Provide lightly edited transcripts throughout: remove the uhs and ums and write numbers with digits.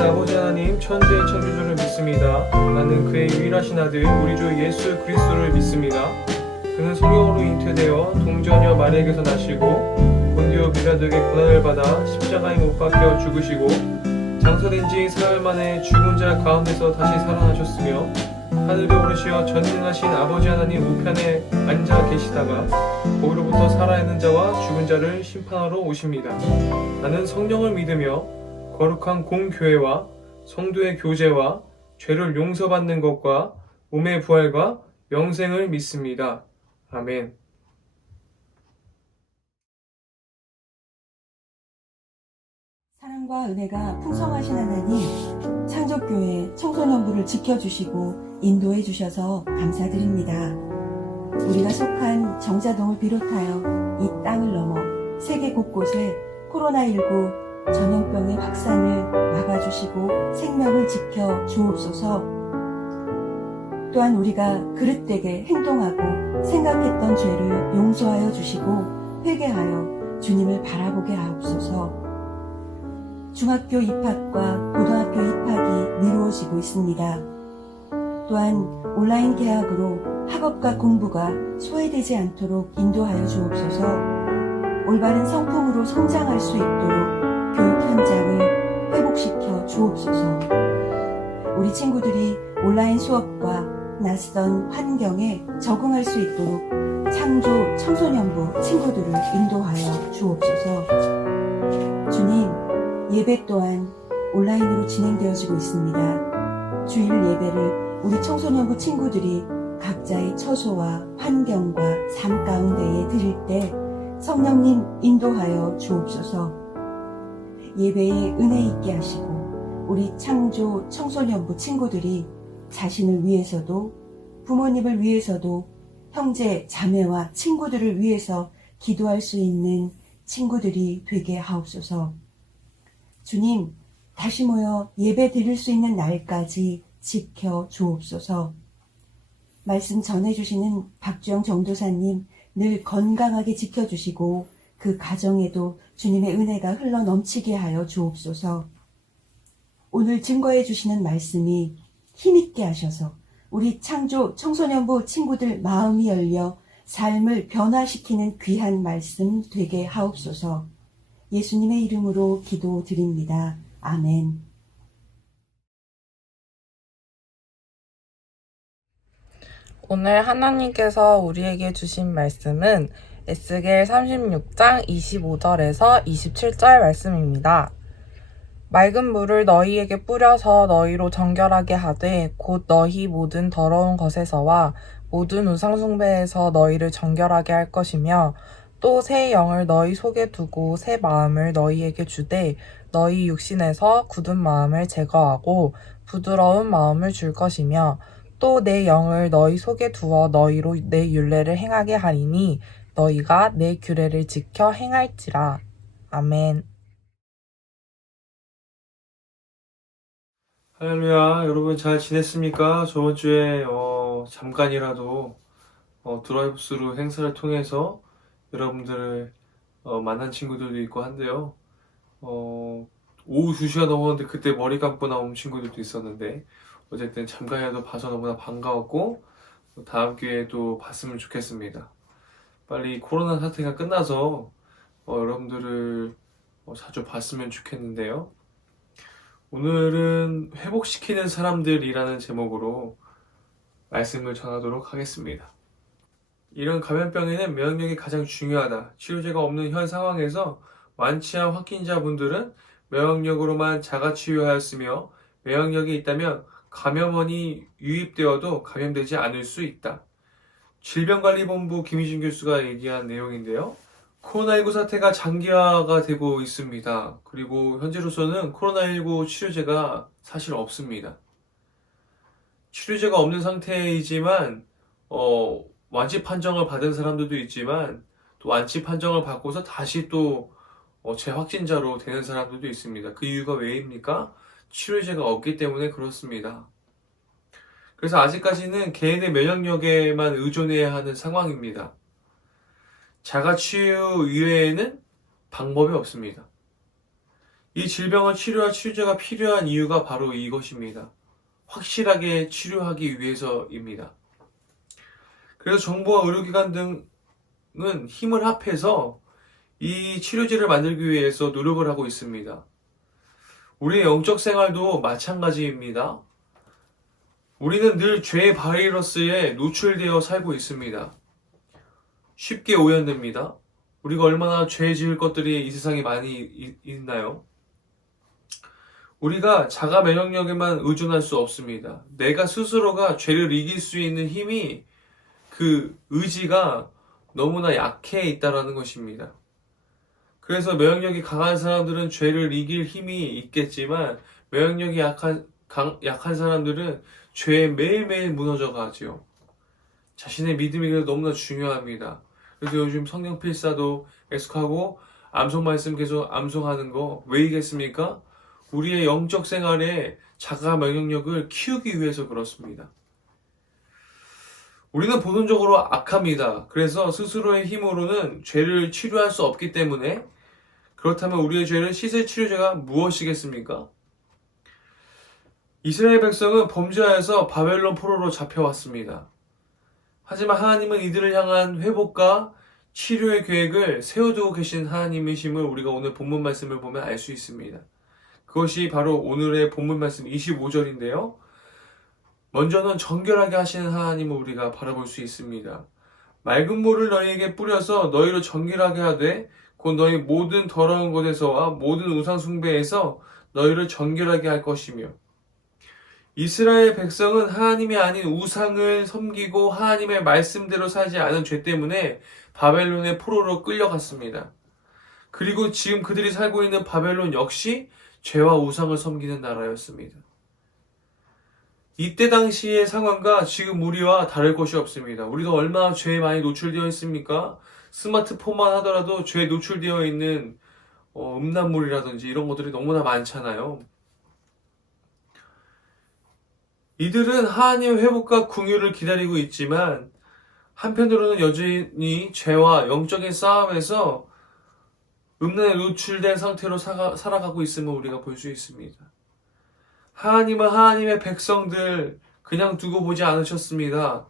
살아계신 아버지 하나님 천지의 창조주를 믿습니다. 나는 그의 유일하신 아들 우리 주 예수 그리스도를 믿습니다. 그는 성령으로 잉태되어 동정녀 마리아에게서 나시고 본디오 빌라도에게 고난을 받아 십자가에 못 박혀 죽으시고 장사된 지 사흘 만에 죽은 자 가운데서 다시 살아나셨으며 하늘에 오르시어 전능하신 아버지 하나님 우편에 앉아 계시다가 거기로부터 살아있는 자와 죽은 자를 심판하러 오십니다. 나는 성령을 믿으며 거룩한 공교회와 성도의 교제와 죄를 용서받는 것과 몸의 부활과 영생을 믿습니다. 아멘. 사랑과 은혜가 풍성하신 하나님, 창조교회 청소년부를 지켜주시고 인도해 주셔서 감사드립니다. 우리가 속한 정자동을 비롯하여 이 땅을 넘어 세계 곳곳에 코로나19 전염병의 확산을 막아주시고 생명을 지켜 주옵소서. 또한 우리가 그릇되게 행동하고 생각했던 죄를 용서하여 주시고 회개하여 주님을 바라보게 하옵소서. 중학교 입학과 고등학교 입학이 미루어지고 있습니다. 또한 온라인 개학으로 학업과 공부가 소외되지 않도록 인도하여 주옵소서. 올바른 성품으로 성장할 수 있도록 교육 현장을 회복시켜 주옵소서. 우리 친구들이 온라인 수업과 낯선 환경에 적응할 수 있도록 창조 청소년부 친구들을 인도하여 주옵소서. 주님, 예배 또한 온라인으로 진행되어지고 있습니다. 주일 예배를 우리 청소년부 친구들이 각자의 처소와 환경과 삶 가운데에 드릴 때 성령님 인도하여 주옵소서. 예배에 은혜 있게 하시고 우리 창조 청소년부 친구들이 자신을 위해서도 부모님을 위해서도 형제 자매와 친구들을 위해서 기도할 수 있는 친구들이 되게 하옵소서. 주님, 다시 모여 예배 드릴 수 있는 날까지 지켜 주옵소서. 말씀 전해주시는 박주영 전도사님 늘 건강하게 지켜주시고 그 가정에도 주님의 은혜가 흘러 넘치게 하여 주옵소서. 오늘 증거해 주시는 말씀이 힘있게 하셔서 우리 창조 청소년부 친구들 마음이 열려 삶을 변화시키는 귀한 말씀 되게 하옵소서. 예수님의 이름으로 기도드립니다. 아멘. 오늘 하나님께서 우리에게 주신 말씀은 에스겔 36장 25절에서 27절 말씀입니다. 맑은 물을 너희에게 뿌려서 너희로 정결하게 하되 곧 너희 모든 더러운 것에서와 모든 우상 숭배에서 너희를 정결하게 할 것이며 또 새 영을 너희 속에 두고 새 마음을 너희에게 주되 너희 육신에서 굳은 마음을 제거하고 부드러운 마음을 줄 것이며 또 내 영을 너희 속에 두어 너희로 내 율례를 행하게 하리니 너희가 내 규례를 지켜 행할지라. 아멘. 할렐루야. 여러분 잘 지냈습니까? 저번 주에 잠깐이라도 드라이브스루 행사를 통해서 여러분들을 만난 친구들도 있고 한데요. 오후 2시가 넘었는데 그때 머리 감고 나온 친구들도 있었는데 어쨌든 잠깐이라도 봐서 너무나 반가웠고 다음 기회에도 봤으면 좋겠습니다. 빨리 코로나 사태가 끝나서 여러분들을 자주 봤으면 좋겠는데요. 오늘은 회복시키는 사람들이라는 제목으로 말씀을 전하도록 하겠습니다. 이런 감염병에는 면역력이 가장 중요하다. 치료제가 없는 현 상황에서 완치한 확진자분들은 면역력으로만 자가치유하였으며 면역력이 있다면 감염원이 유입되어도 감염되지 않을 수 있다. 질병관리본부 김희준 교수가 얘기한 내용인데요. 코로나19 사태가 장기화가 되고 있습니다. 그리고 현재로서는 코로나19 치료제가 사실 없습니다. 치료제가 없는 상태이지만 완치 판정을 받은 사람들도 있지만 또 완치 판정을 받고서 다시 또 재확진자로 되는 사람들도 있습니다. 그 이유가 왜입니까? 치료제가 없기 때문에 그렇습니다. 그래서 아직까지는 개인의 면역력에만 의존해야 하는 상황입니다. 자가치유 이외에는 방법이 없습니다. 이 질병을 치료할 치료제가 필요한 이유가 바로 이것입니다. 확실하게 치료하기 위해서입니다. 그래서 정부와 의료기관 등은 힘을 합해서 이 치료제를 만들기 위해서 노력을 하고 있습니다. 우리의 영적 생활도 마찬가지입니다. 우리는 늘 죄의 바이러스에 노출되어 살고 있습니다. 쉽게 오염됩니다. 우리가 얼마나 죄 지을 것들이 이 세상에 많이 있나요? 우리가 자가 면역력에만 의존할 수 없습니다. 내가 스스로가 죄를 이길 수 있는 힘이, 그 의지가 너무나 약해 있다라는 것입니다. 그래서 면역력이 강한 사람들은 죄를 이길 힘이 있겠지만 면역력이 약한 사람들은 죄에 매일매일 무너져 가지요. 자신의 믿음이 그래서 너무나 중요합니다. 그래서 요즘 성령 필사도 계속하고 암송 말씀 계속 암송하는 거 왜이겠습니까? 우리의 영적 생활에 자가 면역력을 키우기 위해서 그렇습니다. 우리는 본능적으로 악합니다. 그래서 스스로의 힘으로는 죄를 치료할 수 없기 때문에, 그렇다면 우리의 죄를 씻을 치료제가 무엇이겠습니까? 이스라엘 백성은 범죄하여서 바벨론 포로로 잡혀왔습니다. 하지만 하나님은 이들을 향한 회복과 치료의 계획을 세워두고 계신 하나님이심을 우리가 오늘 본문 말씀을 보면 알 수 있습니다. 그것이 바로 오늘의 본문 말씀 25절인데요. 먼저는 정결하게 하시는 하나님을 우리가 바라볼 수 있습니다. 맑은 물을 너희에게 뿌려서 너희를 정결하게 하되 곧 너희 모든 더러운 것에서와 모든 우상 숭배에서 너희를 정결하게 할 것이며, 이스라엘 백성은 하나님이 아닌 우상을 섬기고 하나님의 말씀대로 살지 않은 죄 때문에 바벨론의 포로로 끌려갔습니다. 그리고 지금 그들이 살고 있는 바벨론 역시 죄와 우상을 섬기는 나라였습니다. 이때 당시의 상황과 지금 우리와 다를 것이 없습니다. 우리도 얼마나 죄에 많이 노출되어 있습니까? 스마트폰만 하더라도 죄에 노출되어 있는 음란물이라든지 이런 것들이 너무나 많잖아요. 이들은 하나님의 회복과 긍휼을 기다리고 있지만 한편으로는 여전히 죄와 영적인 싸움에서 음란에 노출된 상태로 살아가고 있음을 우리가 볼 수 있습니다. 하나님은 하나님의 백성들 그냥 두고 보지 않으셨습니다.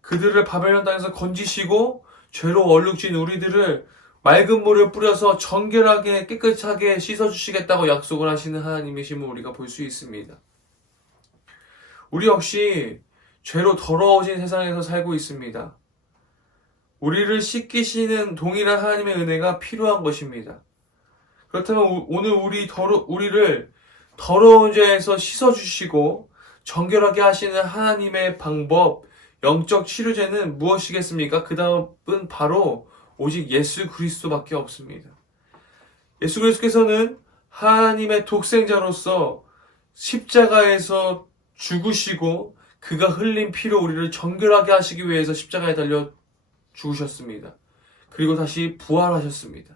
그들을 바벨론 땅에서 건지시고 죄로 얼룩진 우리들을 맑은 물을 뿌려서 정결하게 깨끗하게 씻어주시겠다고 약속을 하시는 하나님이심을 우리가 볼 수 있습니다. 우리 역시 죄로 더러워진 세상에서 살고 있습니다. 우리를 씻기시는 동일한 하나님의 은혜가 필요한 것입니다. 그렇다면 오늘 우리를 더러운 죄에서 씻어주시고 정결하게 하시는 하나님의 방법, 영적 치료제는 무엇이겠습니까? 그 다음은 바로 오직 예수 그리스도밖에 없습니다. 예수 그리스도께서는 하나님의 독생자로서 십자가에서 죽으시고 그가 흘린 피로 우리를 정결하게 하시기 위해서 십자가에 달려 죽으셨습니다. 그리고 다시 부활하셨습니다.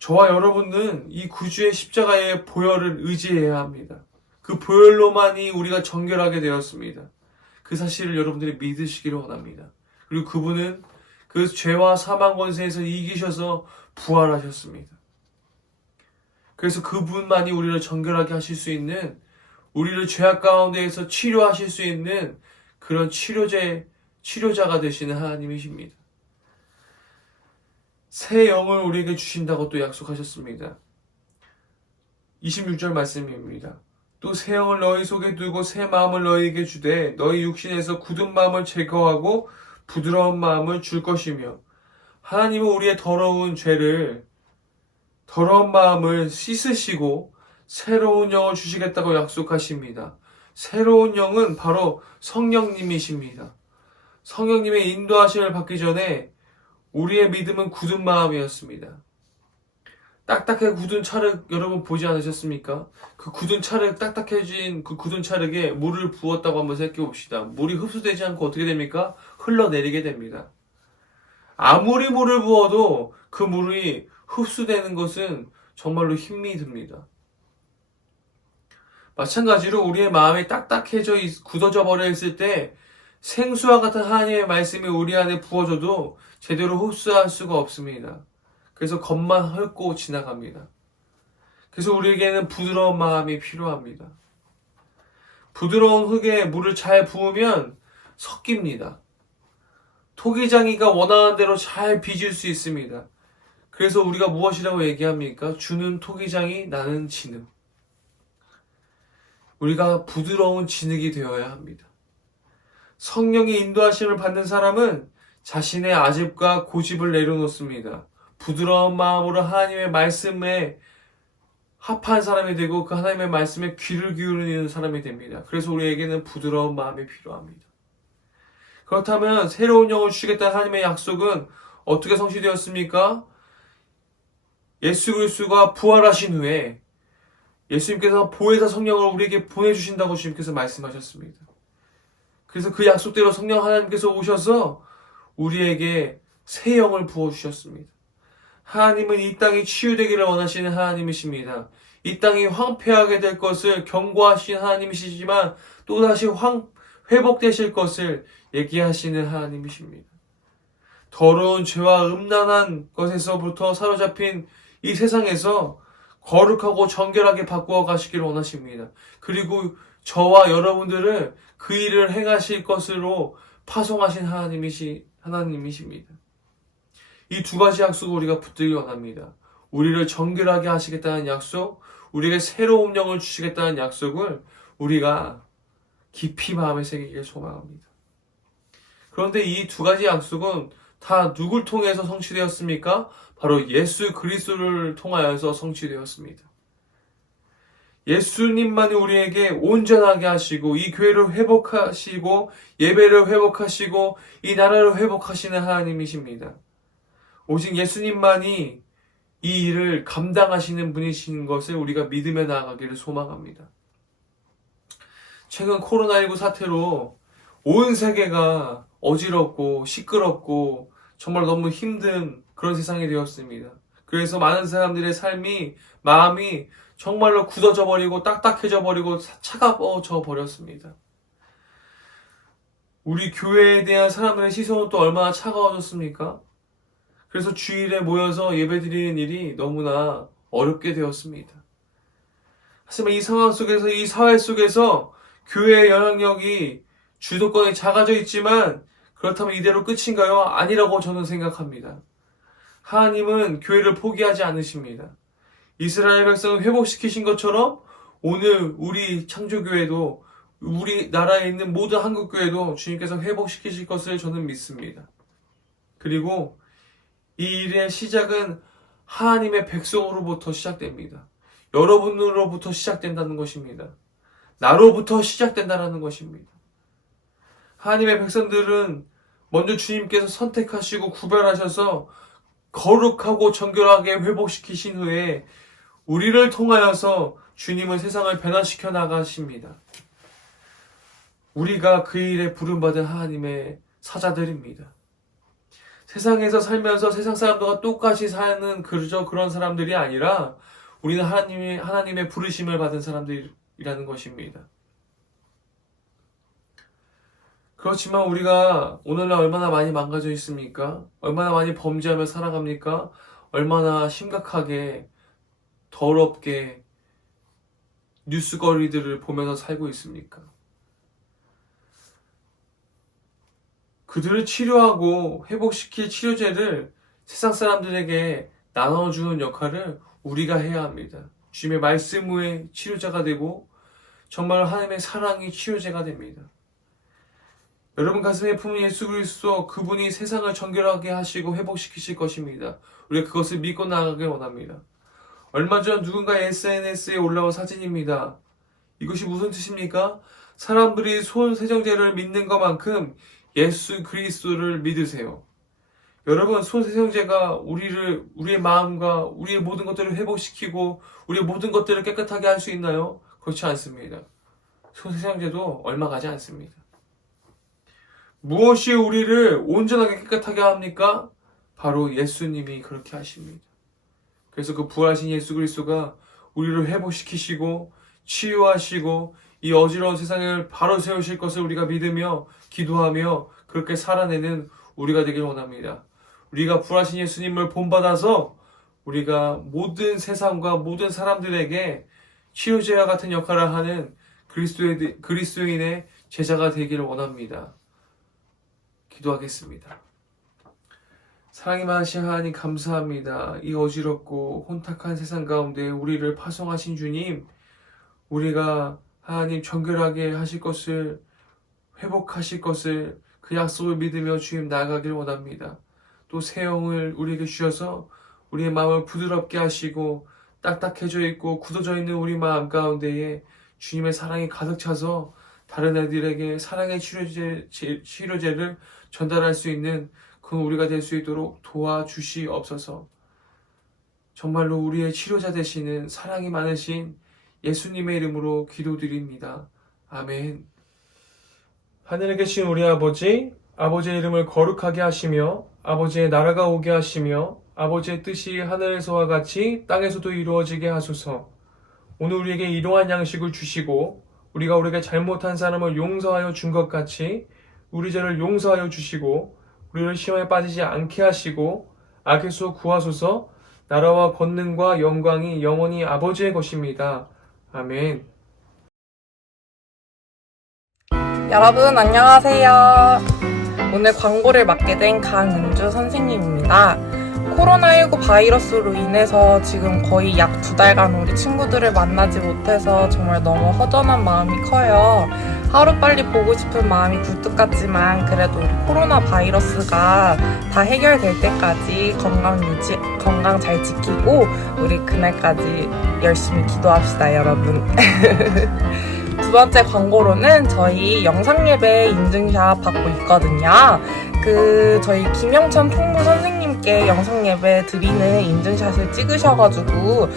저와 여러분은 이 구주의 십자가의 보혈을 의지해야 합니다. 그 보혈로만이 우리가 정결하게 되었습니다. 그 사실을 여러분들이 믿으시기를 원합니다. 그리고 그분은 그 죄와 사망 권세에서 이기셔서 부활하셨습니다. 그래서 그분만이 우리를 정결하게 하실 수 있는, 우리를 죄악 가운데에서 치료하실 수 있는 그런 치료자가 되시는 하나님이십니다. 새 영을 우리에게 주신다고 또 약속하셨습니다. 26절 말씀입니다. 또 새 영을 너희 속에 두고 새 마음을 너희에게 주되 너희 육신에서 굳은 마음을 제거하고 부드러운 마음을 줄 것이며, 하나님은 우리의 더러운 마음을 씻으시고 새로운 영을 주시겠다고 약속하십니다. 새로운 영은 바로 성령님이십니다. 성령님의 인도하심을 받기 전에 우리의 믿음은 굳은 마음이었습니다. 딱딱하게 굳은 찰흙 여러분 보지 않으셨습니까? 그 굳은 찰흙, 딱딱해진 그 굳은 찰흙에 물을 부었다고 한번 생각해 봅시다. 물이 흡수되지 않고 어떻게 됩니까? 흘러내리게 됩니다. 아무리 물을 부어도 그 물이 흡수되는 것은 정말로 힘이 듭니다. 마찬가지로 우리의 마음이 딱딱해져 굳어져 버려 있을 때 생수와 같은 하나님의 말씀이 우리 안에 부어져도 제대로 흡수할 수가 없습니다. 그래서 겉만 헐고 지나갑니다. 그래서 우리에게는 부드러운 마음이 필요합니다. 부드러운 흙에 물을 잘 부으면 섞입니다. 토기장이가 원하는 대로 잘 빚을 수 있습니다. 그래서 우리가 무엇이라고 얘기합니까? 주는 토기장이 나는 진흙. 우리가 부드러운 진흙이 되어야 합니다. 성령의 인도하심을 받는 사람은 자신의 아집과 고집을 내려놓습니다. 부드러운 마음으로 하나님의 말씀에 합한 사람이 되고 그 하나님의 말씀에 귀를 기울이는 사람이 됩니다. 그래서 우리에게는 부드러운 마음이 필요합니다. 그렇다면 새로운 영을 주시겠다는 하나님의 약속은 어떻게 성취되었습니까? 예수 그리스도가 부활하신 후에 예수님께서 보혜사 성령을 우리에게 보내주신다고 주님께서 말씀하셨습니다. 그래서 그 약속대로 성령 하나님께서 오셔서 우리에게 새 영을 부어주셨습니다. 하나님은 이 땅이 치유되기를 원하시는 하나님이십니다. 이 땅이 황폐하게 될 것을 경고하신 하나님이시지만 또다시 회복되실 것을 얘기하시는 하나님이십니다. 더러운 죄와 음란한 것에서부터 사로잡힌 이 세상에서 거룩하고 정결하게 바꾸어 가시기를 원하십니다. 그리고 저와 여러분들을 그 일을 행하실 것으로 파송하신 하나님이십니다. 이 두 가지 약속을 우리가 붙들기 원합니다. 우리를 정결하게 하시겠다는 약속, 우리에게 새로운 영을 주시겠다는 약속을 우리가 깊이 마음에 새기길 소망합니다. 그런데 이 두 가지 약속은 다 누굴 통해서 성취되었습니까? 바로 예수 그리스도를 통하여서 성취되었습니다. 예수님만이 우리에게 온전하게 하시고 이 교회를 회복하시고 예배를 회복하시고 이 나라를 회복하시는 하나님이십니다. 오직 예수님만이 이 일을 감당하시는 분이신 것을 우리가 믿으며 나아가기를 소망합니다. 최근 코로나19 사태로 온 세계가 어지럽고 시끄럽고 정말 너무 힘든 그런 세상이 되었습니다. 그래서 많은 사람들의 마음이 정말로 굳어져 버리고 딱딱해져 버리고 차가워져 버렸습니다. 우리 교회에 대한 사람들의 시선은 또 얼마나 차가워졌습니까? 그래서 주일에 모여서 예배드리는 일이 너무나 어렵게 되었습니다. 하지만 이 상황 속에서, 이 사회 속에서 교회의 영향력이 주도권이 작아져 있지만 그렇다면 이대로 끝인가요? 아니라고 저는 생각합니다. 하나님은 교회를 포기하지 않으십니다. 이스라엘 백성을 회복시키신 것처럼 오늘 우리 창조교회도 우리나라에 있는 모든 한국교회도 주님께서 회복시키실 것을 저는 믿습니다. 그리고 이 일의 시작은 하나님의 백성으로부터 시작됩니다. 여러분으로부터 시작된다는 것입니다. 나로부터 시작된다는 것입니다. 하나님의 백성들은 먼저 주님께서 선택하시고 구별하셔서 거룩하고 정결하게 회복시키신 후에 우리를 통하여서 주님은 세상을 변화시켜 나가십니다. 우리가 그 일에 부름받은 하나님의 사자들입니다. 세상에서 살면서 세상 사람들과 똑같이 사는 그런 사람들이 아니라 우리는 하나님의 부르심을 받은 사람들이라는 것입니다. 그렇지만 우리가 오늘날 얼마나 많이 망가져 있습니까? 얼마나 많이 범죄하며 살아갑니까? 얼마나 심각하게 더럽게 뉴스거리들을 보면서 살고 있습니까? 그들을 치료하고 회복시킬 치료제를 세상 사람들에게 나눠주는 역할을 우리가 해야 합니다. 주님의 말씀 후에 치료자가 되고 정말 하나님의 사랑이 치료제가 됩니다. 여러분 가슴에 품은 예수 그리스도, 그분이 세상을 정결하게 하시고 회복시키실 것입니다. 우리가 그것을 믿고 나아가길 원합니다. 얼마 전 누군가의 SNS에 올라온 사진입니다. 이것이 무슨 뜻입니까? 사람들이 손 세정제를 믿는 것만큼 예수 그리스도를 믿으세요. 여러분, 손 세정제가 우리의 마음과 우리의 모든 것들을 회복시키고 우리의 모든 것들을 깨끗하게 할 수 있나요? 그렇지 않습니다. 손 세정제도 얼마 가지 않습니다. 무엇이 우리를 온전하게 깨끗하게 합니까? 바로 예수님이 그렇게 하십니다. 그래서 그 부활하신 예수 그리스도가 우리를 회복시키시고 치유하시고 이 어지러운 세상을 바로 세우실 것을 우리가 믿으며 기도하며 그렇게 살아내는 우리가 되길 원합니다. 우리가 부활하신 예수님을 본받아서 우리가 모든 세상과 모든 사람들에게 치료제와 같은 역할을 하는 그리스도인의 제자가 되기를 원합니다. 기도하겠습니다. 사랑이 많으신 하나님 감사합니다. 이 어지럽고 혼탁한 세상 가운데 우리를 파송하신 주님, 우리가 하나님 정결하게 하실 것을, 회복하실 것을 그 약속을 믿으며 주님 나아가길 원합니다. 또 새 영을 우리에게 주셔서 우리의 마음을 부드럽게 하시고 딱딱해져 있고 굳어져 있는 우리 마음 가운데에 주님의 사랑이 가득 차서 다른 애들에게 사랑의 치료제를 전달할 수 있는 그런 우리가 될 수 있도록 도와주시옵소서. 정말로 우리의 치료자 되시는 사랑이 많으신 예수님의 이름으로 기도드립니다. 아멘. 하늘에 계신 우리 아버지, 아버지의 이름을 거룩하게 하시며 아버지의 나라가 오게 하시며 아버지의 뜻이 하늘에서와 같이 땅에서도 이루어지게 하소서. 오늘 우리에게 일용할 양식을 주시고 우리가 우리에게 잘못한 사람을 용서하여 준 것 같이 우리 죄를 용서하여 주시고 우리를 시험에 빠지지 않게 하시고 악에서 구하소서. 나라와 권능과 영광이 영원히 아버지의 것입니다. 아멘. 여러분 안녕하세요. 오늘 광고를 맡게 된 강은주 선생님입니다. 코로나19 바이러스로 인해서 지금 거의 약 2달간 우리 친구들을 만나지 못해서 정말 너무 허전한 마음이 커요. 하루빨리 보고 싶은 마음이 굴뚝 같지만 그래도 우리 코로나 바이러스가 다 해결될 때까지 건강 잘 지키고 우리 그날까지 열심히 기도합시다, 여러분. 두 번째 광고로는 저희 영상예배 인증샷 받고 있거든요. 저희 김영천 총무 선생님께 영상예배 드리는 인증샷을 찍으셔가지고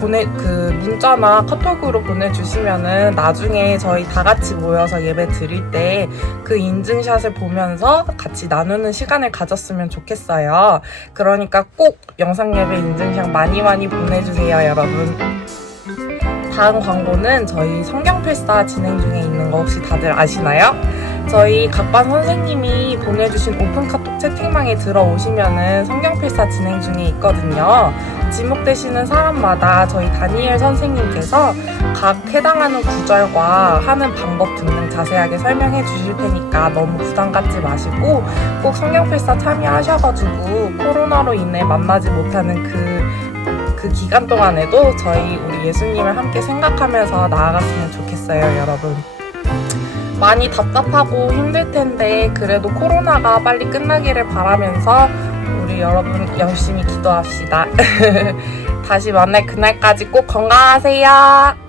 문자나 카톡으로 보내주시면은 나중에 저희 다 같이 모여서 예배 드릴 때 그 인증샷을 보면서 같이 나누는 시간을 가졌으면 좋겠어요. 그러니까 꼭 영상예배 인증샷 많이 보내주세요, 여러분. 다음 광고는 저희 성경필사 진행 중에 있는 거 혹시 다들 아시나요? 저희 각반 선생님이 보내주신 오픈카톡 채팅방에 들어오시면은 성경필사 진행 중에 있거든요. 지목되시는 사람마다 저희 다니엘 선생님께서 각 해당하는 구절과 하는 방법 등등 자세하게 설명해 주실 테니까 너무 부담 갖지 마시고 꼭 성경필사 참여하셔가지고 코로나로 인해 만나지 못하는 그 기간 동안에도 우리 예수님을 함께 생각하면서 나아갔으면 좋겠어요, 여러분. 많이 답답하고 힘들 텐데 그래도 코로나가 빨리 끝나기를 바라면서 우리 여러분 열심히 기도합시다. 다시 만날 그날까지 꼭 건강하세요.